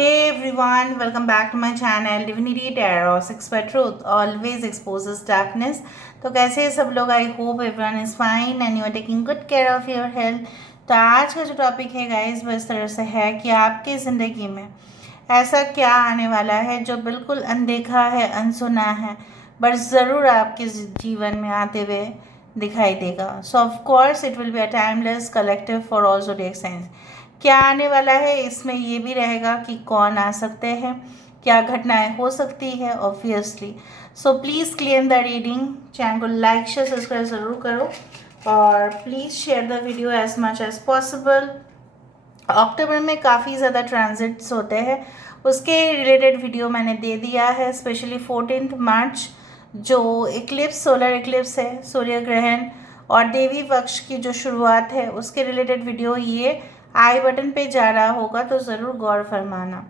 Hey everyone, welcome back to my channel Divinity Tarot 6 by Truth always exposes darkness। तो कैसे हैं सब लोग? I hope everyone is fine and you are taking good care of your health. तो आज का जो topic है गाइस वो इस तरह से है कि आपकी ज़िंदगी में ऐसा क्या आने वाला है जो बिल्कुल अनदेखा है, अनसुना है, बट ज़रूर आपके जीवन में आते हुए दिखाई देगा। सो of course it will be a timeless collective for all zodiac science. क्या आने वाला है इसमें ये भी रहेगा कि कौन आ सकते हैं, क्या घटनाएं हो सकती है obviously. So please clear the reading. Channel को लाइक शेयर सब्सक्राइब ज़रूर करो और please share the video as much as possible. अक्टूबर में काफ़ी ज़्यादा ट्रांजिट्स होते हैं, उसके रिलेटेड वीडियो मैंने दे दिया है। स्पेशली 14 मार्च जो इक्लिप्स, सोलर इक्लिप्स है, सूर्य ग्रहण और देवी पक्ष की जो शुरुआत है उसके रिलेटेड वीडियो ये आई बटन पे जा रहा होगा, तो ज़रूर गौर फरमाना।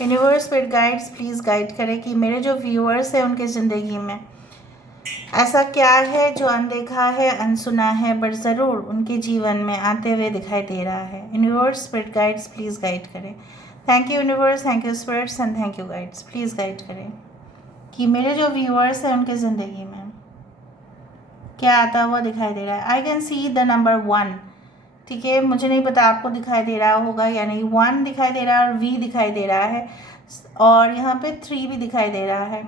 Universe spirit guides please guide करें कि मेरे जो व्यूअर्स हैं उनकी ज़िंदगी में ऐसा क्या है जो अनदेखा है, अनसुना है, बट ज़रूर उनके जीवन में आते हुए दिखाई दे रहा है। Universe spirit guides please guide करें। Thank you universe, thank you spirits and thank you guides. Please guide करें कि मेरे जो व्यूअर्स हैं उनकी ज़िंदगी में क्या आता हुआ दिखाई दे रहा है। I can see the number 1। ठीक है, मुझे नहीं पता आपको दिखाई दे रहा होगा या नहीं। 1 दिखाई दे रहा है और V दिखाई दे रहा है और यहाँ पे 3 भी दिखाई दे रहा है।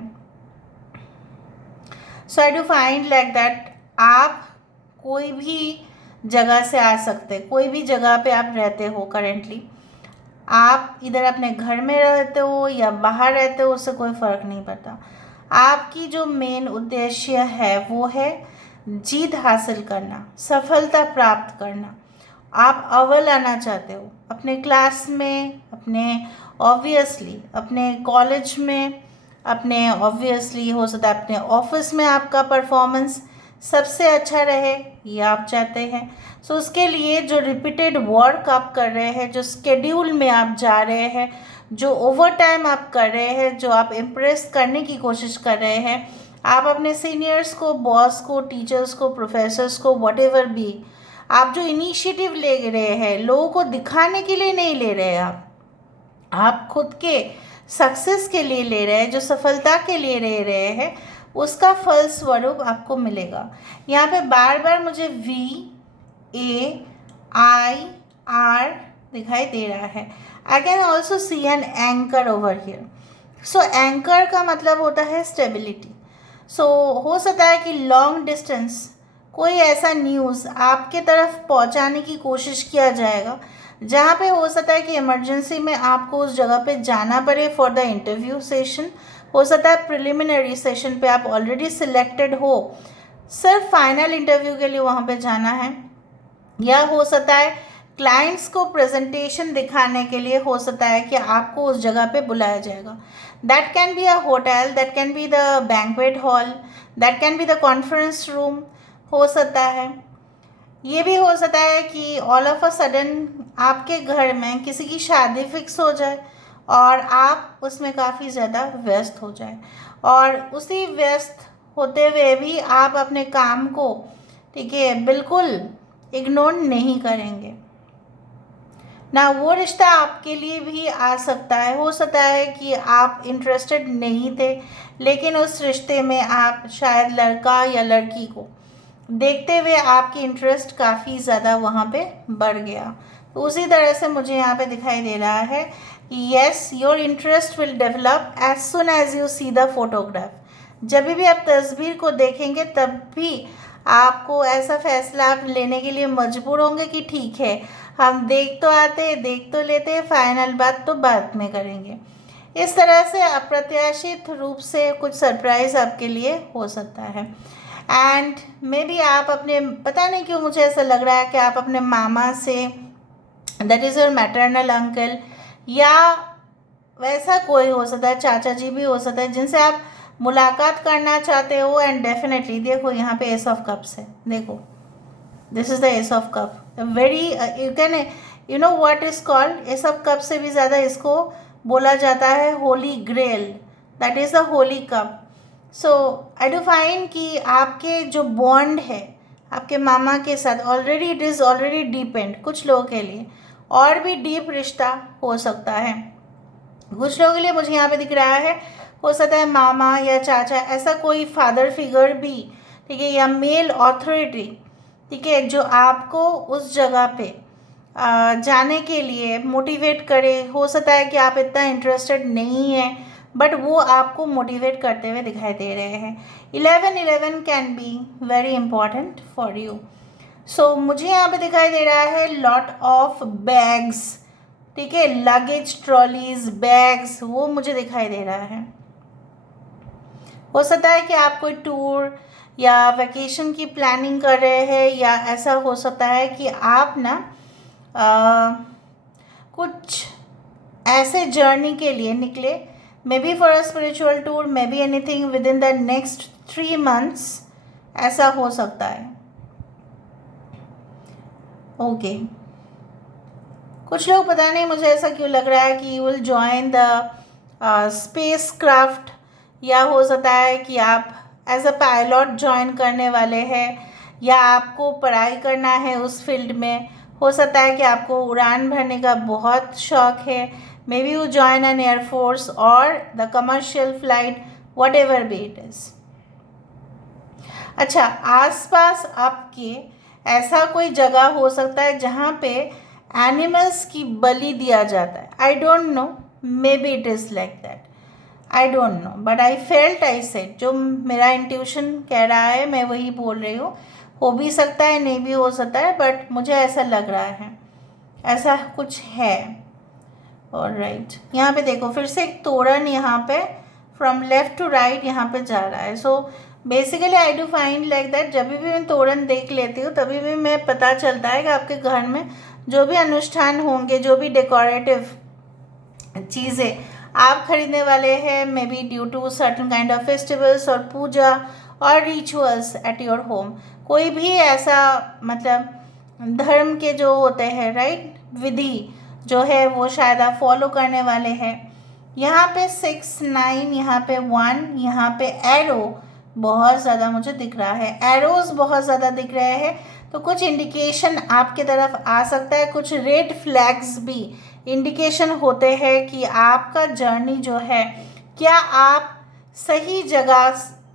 So I do find like that आप कोई भी जगह से आ सकते हैं, कोई भी जगह पे आप रहते हो करेंटली। आप इधर अपने घर में रहते हो या बाहर रहते हो, उससे कोई फ़र्क नहीं पड़ता। आपकी जो मेन उद्देश्य है वो है जीत हासिल करना, सफलता प्राप्त करना। आप अव्वल आना चाहते हो अपने क्लास में, अपने ऑब्वियसली अपने कॉलेज में, अपने ऑब्वियसली हो सकता है अपने ऑफिस में आपका परफॉर्मेंस सबसे अच्छा रहे, ये आप चाहते हैं। सो उसके लिए जो रिपीटेड वर्क आप कर रहे हैं, जो स्केड्यूल में आप जा रहे हैं, जो ओवर टाइम आप कर रहे हैं, जो आप इम्प्रेस करने की कोशिश कर रहे हैं, आप अपने सीनियर्स को, बॉस को, टीचर्स को, प्रोफेसर्स को, वॉटेवर भी आप जो इनिशिएटिव ले रहे हैं, लोगों को दिखाने के लिए नहीं ले रहे हैं, आप खुद के सक्सेस के लिए ले रहे हैं, जो सफलता के लिए ले रहे हैं, उसका फल स्वरूप आपको मिलेगा। यहाँ पे बार बार मुझे VAIR दिखाई दे रहा है। I can also see an anchor over here. So anchor का मतलब होता है स्टेबिलिटी। सो हो सकता है कि लॉन्ग डिस्टेंस कोई ऐसा न्यूज़ आपके तरफ पहुंचाने की कोशिश किया जाएगा जहां पे हो सकता है कि इमरजेंसी में आपको उस जगह पे जाना पड़े फॉर द इंटरव्यू सेशन। हो सकता है प्रिलिमिनरी सेशन पे आप ऑलरेडी सिलेक्टेड हो, सिर्फ फाइनल इंटरव्यू के लिए वहां पे जाना है। या हो सकता है क्लाइंट्स को प्रेजेंटेशन दिखाने के लिए हो सकता है कि आपको उस जगह पे बुलाया जाएगा। That can be a hotel, that can be the banquet hall, that can be the conference room. हो सकता है ये भी हो सकता है कि ऑल ऑफ अ सडन आपके घर में किसी की शादी फिक्स हो जाए और आप उसमें काफ़ी ज़्यादा व्यस्त हो जाए, और उसी व्यस्त होते हुए भी आप अपने काम को, ठीक है, बिल्कुल इग्नोर नहीं करेंगे ना। वो रिश्ता आपके लिए भी आ सकता है। हो सकता है कि आप इंटरेस्टेड नहीं थे, लेकिन उस रिश्ते में आप शायद लड़का या लड़की को देखते हुए आपकी इंटरेस्ट काफ़ी ज़्यादा वहाँ पे बढ़ गया। तो उसी तरह से मुझे यहाँ पे दिखाई दे रहा है कि yes, your interest will develop as soon as you see the photograph. जब भी आप तस्वीर को देखेंगे तब भी आपको ऐसा फैसला आप लेने के लिए मजबूर होंगे कि ठीक है, हम देख तो आते, देख तो लेते, फाइनल बात तो बाद में करेंगे। इस तरह से अप्रत्याशित रूप से कुछ सरप्राइज़ आपके लिए हो सकता है। एंड मे बी आप अपने, पता नहीं क्यों मुझे ऐसा लग रहा है कि आप अपने मामा से, that is your maternal uncle, या वैसा कोई हो सकता है, चाचा जी भी हो सकता है, जिनसे आप मुलाकात करना चाहते हो। एंड डेफिनेटली देखो यहाँ पे एस ऑफ कप्स है, देखो this is the ace of cup. Very you can, you know what is called, ace of cup से भी ज़्यादा इसको बोला जाता है holy grail, that is the holy cup. So I do find कि आपके जो बॉन्ड है आपके मामा के साथ already, it is already deep and, कुछ लोगों के लिए और भी डीप रिश्ता हो सकता है। कुछ लोगों के लिए मुझे यहाँ पे दिख रहा है, हो सकता है मामा या चाचा, ऐसा कोई फादर फिगर भी, ठीक है, या मेल अथॉरिटी, ठीक है, जो आपको उस जगह पे जाने के लिए मोटिवेट करे। हो सकता है कि आप इतना इंटरेस्टेड नहीं हैं, बट वो आपको मोटिवेट करते हुए दिखाई दे रहे हैं। 11 can be very important for you. So मुझे यहाँ पे दिखाई दे रहा है लॉट ऑफ बैग्स, ठीक है, लगेज ट्रॉलीज बैग्स, वो मुझे दिखाई दे रहा है। हो सकता है कि आप कोई टूर या वेकेशन की प्लानिंग कर रहे हैं, या ऐसा हो सकता है कि आप ना कुछ ऐसे जर्नी के लिए निकले, may be for a spiritual tour, may be anything with in the next 3 months, ऐसा हो सकता है। ओके कुछ लोग, पता नहीं मुझे ऐसा क्यों लग रहा है कि you will join the space craft, या हो सकता है कि आप एज अ पायलट ज्वाइन करने वाले हैं, या आपको पढ़ाई करना है उस फील्ड में। हो सकता है कि आपको उड़ान भरने का बहुत शौक है, maybe you join an air force और the commercial flight, whatever be it is. अच्छा, आसपास आपके ऐसा कोई जगह हो सकता है जहाँ पे एनिमल्स की बलि दिया जाता है। I don't know, may be it is like that, I don't know, but I felt, I said, जो मेरा इंट्यूशन कह रहा है मैं वही बोल रही हूँ। हो भी सकता है, नहीं भी हो सकता है, बट मुझे ऐसा लग रहा है, ऐसा कुछ है। और राइट, यहाँ पे देखो फिर से एक तोरण यहाँ पे फ्रॉम लेफ्ट टू राइट यहाँ पे जा रहा है। So basically I do find like that, जब भी मैं तोरण देख लेती हूँ तभी भी मैं पता चलता है कि आपके घर में जो भी अनुष्ठान होंगे, जो भी डेकोरेटिव चीज़ें आप खरीदने वाले हैं, maybe due to certain kind of festivals और पूजा और रिचुअल्स एट योर होम, कोई भी ऐसा मतलब धर्म के जो होते हैं, राइट, विधि जो है वो शायद आप फॉलो करने वाले हैं। यहाँ पे 6 9, यहाँ पे 1, यहाँ पे एरो बहुत ज़्यादा मुझे दिख रहा है, एरोज बहुत ज़्यादा दिख रहे हैं, तो कुछ इंडिकेशन आपके तरफ आ सकता है। कुछ रेड फ्लैग्स भी इंडिकेशन होते हैं कि आपका जर्नी जो है, क्या आप सही जगह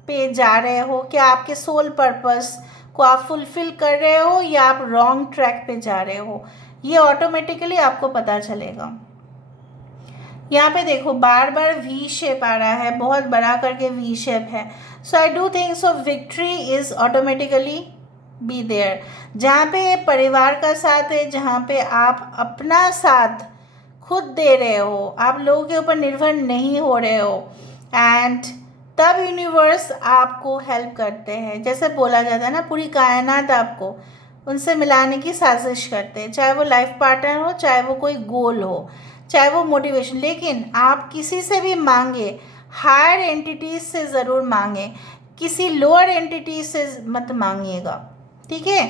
पे जा रहे हो, क्या आपके सोल पर्पस को आप फुलफिल कर रहे हो, या आप रॉन्ग ट्रैक पे जा रहे हो, ये ऑटोमेटिकली आपको पता चलेगा। यहाँ पे देखो बार बार वी शेप आ रहा है, बहुत बड़ा करके वी शेप है। So I do think so victory is automatically be there, जहाँ पे परिवार का साथ है, जहाँ पे आप अपना साथ खुद दे रहे हो, आप लोगों के ऊपर निर्भर नहीं हो रहे हो, एंड तब यूनिवर्स आपको हेल्प करते हैं। जैसे बोला जाता है ना, पूरी कायनात आपको उनसे मिलाने की साजिश करते हैं, चाहे वो लाइफ पार्टनर हो, चाहे वो कोई गोल हो, चाहे वो मोटिवेशन। लेकिन आप किसी से भी मांगे, हायर एंटिटीज से ज़रूर मांगे, किसी लोअर एंटिटीज से मत मांगिएगा, ठीक है।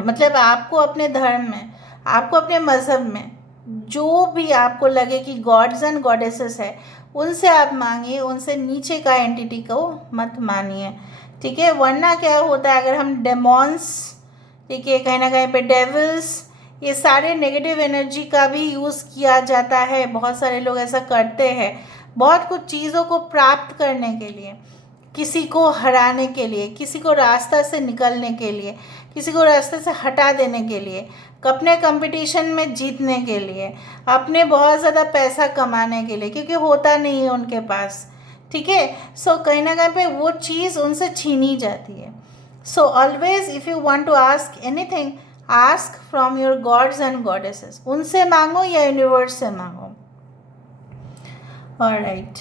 मतलब आपको अपने धर्म में, आपको अपने मज़हब में जो भी आपको लगे कि गॉड्स एंड गॉडेसेस है, उनसे आप मांगिए, उनसे नीचे का एंटिटी को मत मानिए, ठीक है। वरना क्या होता है, अगर हम डेमॉन्स, ठीक है, कहीं ना कहीं पे डेविल्स, ये सारे नेगेटिव एनर्जी का भी यूज़ किया जाता है, बहुत सारे लोग ऐसा करते हैं, बहुत कुछ चीज़ों को प्राप्त करने के लिए, किसी को हराने के लिए, किसी को रास्ता से निकलने के लिए, किसी को रास्ते से हटा देने के लिए, अपने कंपटीशन में जीतने के लिए, अपने बहुत ज़्यादा पैसा कमाने के लिए, क्योंकि होता नहीं है उनके पास, ठीक है। सो कहीं ना कहीं पे वो चीज़ उनसे छीनी जाती है। So always if you want to ask anything, ask from your gods and goddesses, उनसे मांगो या यूनिवर्स से मांगो। ऑलराइट,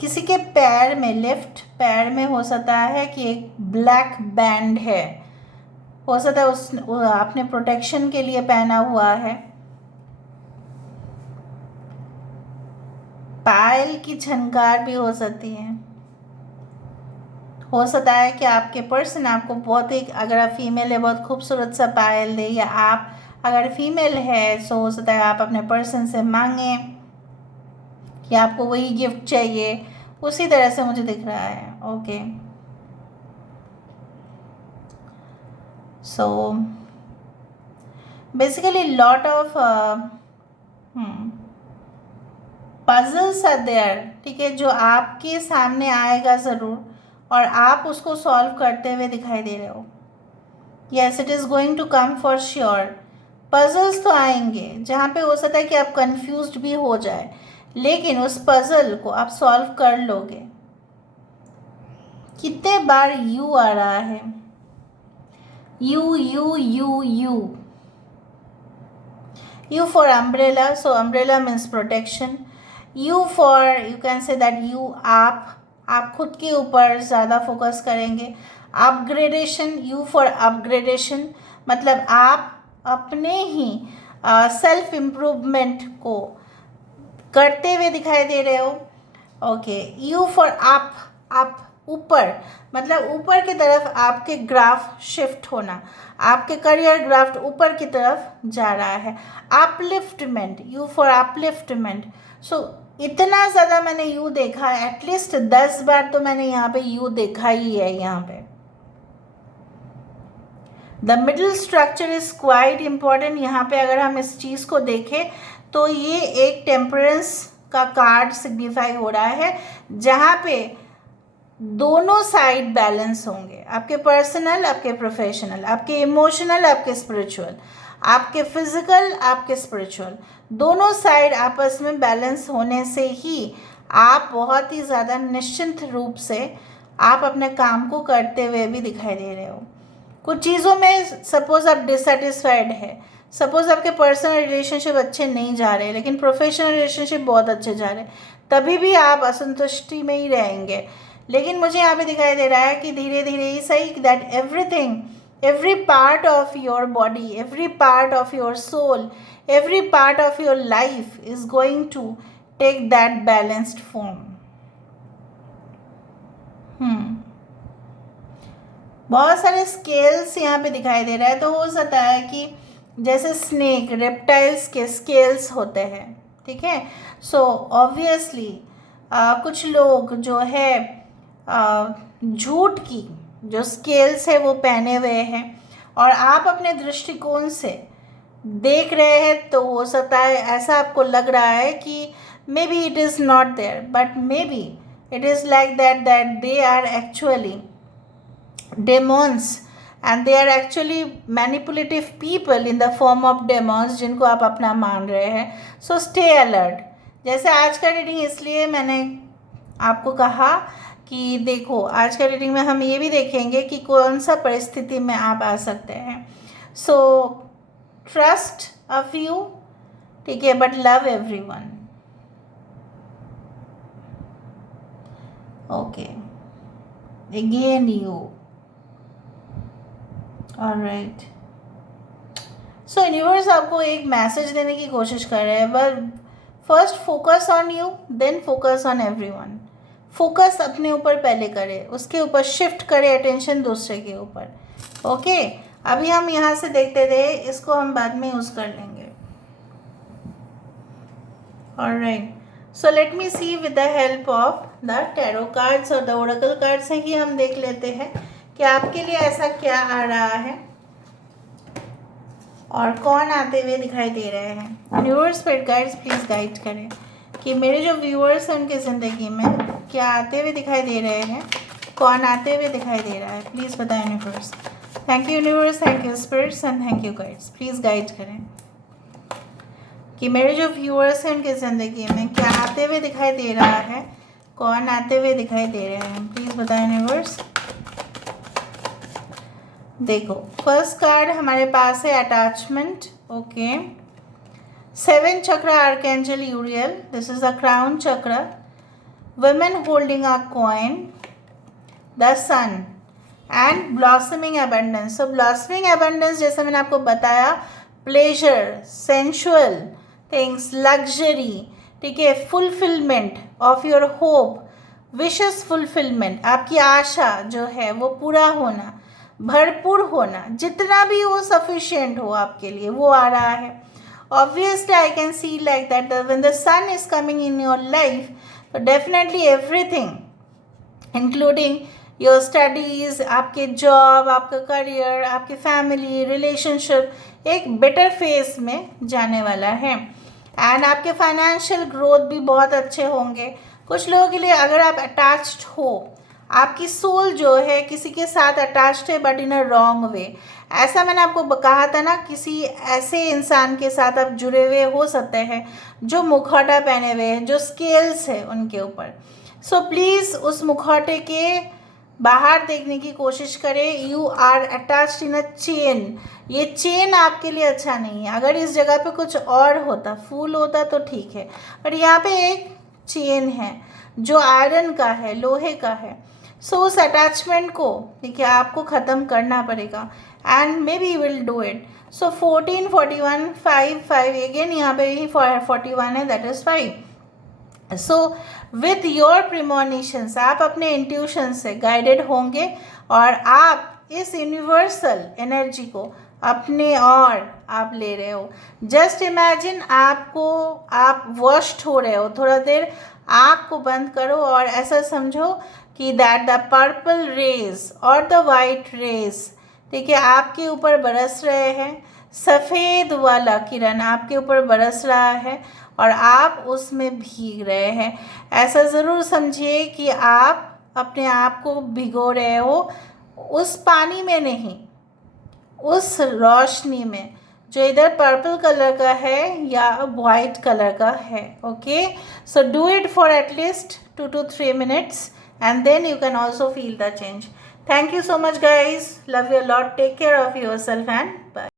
किसी के पैर में, लेफ्ट पैर में हो सकता है कि एक ब्लैक बैंड है, हो सकता है उस आपने प्रोटेक्शन के लिए पहना हुआ है। पायल की झनकार भी हो सकती है। हो सकता है कि आपके पर्सन आपको बहुत ही, अगर आप फीमेल है, बहुत खूबसूरत सा पायल दे, या आप अगर फीमेल है सो हो सकता है आप अपने पर्सन से मांगें कि आपको वही गिफ्ट चाहिए, उसी तरह से मुझे दिख रहा है। Okay, so basically lot of puzzles are there, ठीक है, जो आपके सामने आएगा ज़रूर और आप उसको सॉल्व करते हुए दिखाई दे रहे हो. Yes, it is going to come for sure. Puzzles तो आएंगे जहाँ पे हो सकता है कि आप कंफ्यूज्ड भी हो जाए, लेकिन उस पजल को आप सॉल्व कर लोगे. कितने बार यू आ रहा है? You you you you. U for umbrella, so umbrella means protection. U for, you can say that you, आप खुद के ऊपर ज़्यादा फोकस करेंगे. अपग्रेडेशन, U for upgradation, मतलब आप अपने ही सेल्फ इम्प्रूवमेंट को करते हुए दिखाई दे रहे हो. ओके. U for up, आप ऊपर, मतलब ऊपर की तरफ आपके ग्राफ शिफ्ट होना, आपके करियर ग्राफ ऊपर की तरफ जा रहा है. Upliftment, you for upliftment. So इतना ज़्यादा मैंने यू देखा है, एटलीस्ट 10 बार तो मैंने यहाँ पे यू देखा ही है. यहाँ पे the middle structure is quite important. यहाँ पे अगर हम इस चीज़ को देखें तो ये एक टेम्परेंस का कार्ड सिग्निफाई हो रहा है, जहाँ पे दोनों साइड बैलेंस होंगे. आपके पर्सनल, आपके प्रोफेशनल, आपके इमोशनल, आपके स्पिरिचुअल, आपके फिजिकल, आपके स्पिरिचुअल, दोनों साइड आपस में बैलेंस होने से ही आप बहुत ही ज़्यादा निश्चिंत रूप से आप अपने काम को करते हुए भी दिखाई दे रहे हो. कुछ चीज़ों में सपोज़ आप डिससेटिस्फाइड है, सपोज़ आपके पर्सनल रिलेशनशिप अच्छे नहीं जा रहे, लेकिन प्रोफेशनल रिलेशनशिप बहुत अच्छे जा रहे, तभी भी आप असंतुष्टि में ही रहेंगे. लेकिन मुझे यहाँ पे दिखाई दे रहा है कि धीरे धीरे ही सही, that everything, every part of your body, every part of your soul, every part of your life is going to take that balanced form. बहुत सारे स्केल्स यहाँ पे दिखाई दे रहा है. तो हो सकता है कि जैसे स्नेक, रेप्टाइल्स के स्केल्स होते हैं, ठीक है. सो ऑब्वियसली कुछ लोग जो है झूठ की जो स्केल्स है वो पहने हुए हैं और आप अपने दृष्टिकोण से देख रहे हैं, तो हो सकता है ऐसा आपको लग रहा है कि maybe it is not there, but maybe it is like that they are actually demons and they are actually manipulative people in the form of demons, जिनको आप अपना मान रहे हैं. So stay alert. जैसे आज का reading इसलिए मैंने आपको कहा कि देखो, आज का रीडिंग में हम ये भी देखेंगे कि कौन सा परिस्थिति में आप आ सकते हैं. सो ट्रस्ट अ फ्यू, ठीक है, but love everyone. Okay, again you. Alright. So universe आपको एक मैसेज देने की कोशिश कर रहे हैं, but first focus on you, then focus on everyone. Focus अपने ऊपर पहले करें, उसके ऊपर शिफ्ट करें अटेंशन दूसरे के ऊपर. ओके. अभी हम यहाँ से देखते रहे, इसको हम बाद में यूज़ कर लेंगे. Alright. So let me see with the help of the tarot cards और द ओरेकल कार्ड से ही हम देख लेते हैं कि आपके लिए ऐसा क्या आ रहा है और कौन आते हुए दिखाई दे रहे हैं. Universe spirit guides please guide करें कि मेरे जो व्यूअर्स हैं उनकी ज़िंदगी में क्या आते हुए दिखाई दे रहे हैं, कौन आते हुए दिखाई दे रहा है. प्लीज़ बताएं universe. Thank you universe, thank you spirits and thank you guides. Please guide करें कि मेरे जो व्यूअर्स हैं उनकी ज़िंदगी में क्या आते हुए दिखाई दे रहा है, कौन आते हुए दिखाई दे रहे हैं. प्लीज़ बताएं यूनिवर्स. देखो, फर्स्ट कार्ड हमारे पास है अटैचमेंट. ओके. 7 चक्र archangel यूरियल, this is the crown चक्र. women holding a coin, the sun and blossoming abundance. So blossoming abundance जैसे मैंने आपको बताया, pleasure, sensual things, luxury, ठीक है, fulfillment of your hope, wishes fulfillment, आपकी आशा जो है वो पूरा होना, भरपूर होना, जितना भी हो sufficient हो आपके लिए, वो आ रहा है. Obviously I can see like that when the sun is coming in your life, so definitely everything including your studies, आपके जॉब, आपका करियर, आपकी फैमिली, रिलेशनशिप एक बेटर फेज में जाने वाला है. एंड आपके फाइनेंशियल ग्रोथ भी बहुत अच्छे होंगे। कुछ लोगों के लिए अगर आप अटैच्ड हो, आपकी सोल जो है किसी के साथ अटैच्ड है but in a wrong way, ऐसा मैंने आपको कहा था ना, किसी ऐसे इंसान के साथ आप जुड़े हुए हो सकते हैं जो मुखौटा पहने हुए हैं, जो स्केल्स है उनके ऊपर। सो प्लीज़ उस मुखौटे के बाहर देखने की कोशिश करें। You are attached in a chain. ये चेन आपके लिए अच्छा नहीं है। अगर इस जगह पे कुछ और होता, फूल होता तो ठीक है, पर यहाँ पे एक चेन है जो आयरन का है, लोहे का है। सो उस अटैचमेंट को देखिए आपको ख़त्म करना पड़ेगा and maybe will do it. So 14, 41, 5, 5 again यहाँ पे ही 41 है, that is 5। So with your premonitions, आप अपने इंट्यूशन से गाइडेड होंगे और आप इस यूनिवर्सल एनर्जी को अपने और आप ले रहे हो। जस्ट इमेजिन आप वॉश्ड हो रहे हो। थोड़ा देर आँख को बंद करो और ऐसा समझो कि दैट द पर्पल रेज और द वाइट रेज, देखिए आपके ऊपर बरस रहे हैं। सफ़ेद वाला किरण आपके ऊपर बरस रहा है और आप उसमें भीग रहे हैं। ऐसा ज़रूर समझिए कि आप अपने आप को भिगो रहे हो उस पानी में नहीं, उस रोशनी में जो इधर पर्पल कलर का है या वाइट कलर का है। Okay, so do it for at least 2 to 3 minutes and then you can also feel the change. Thank you so much guys. Love you a lot. Take care of yourself and bye.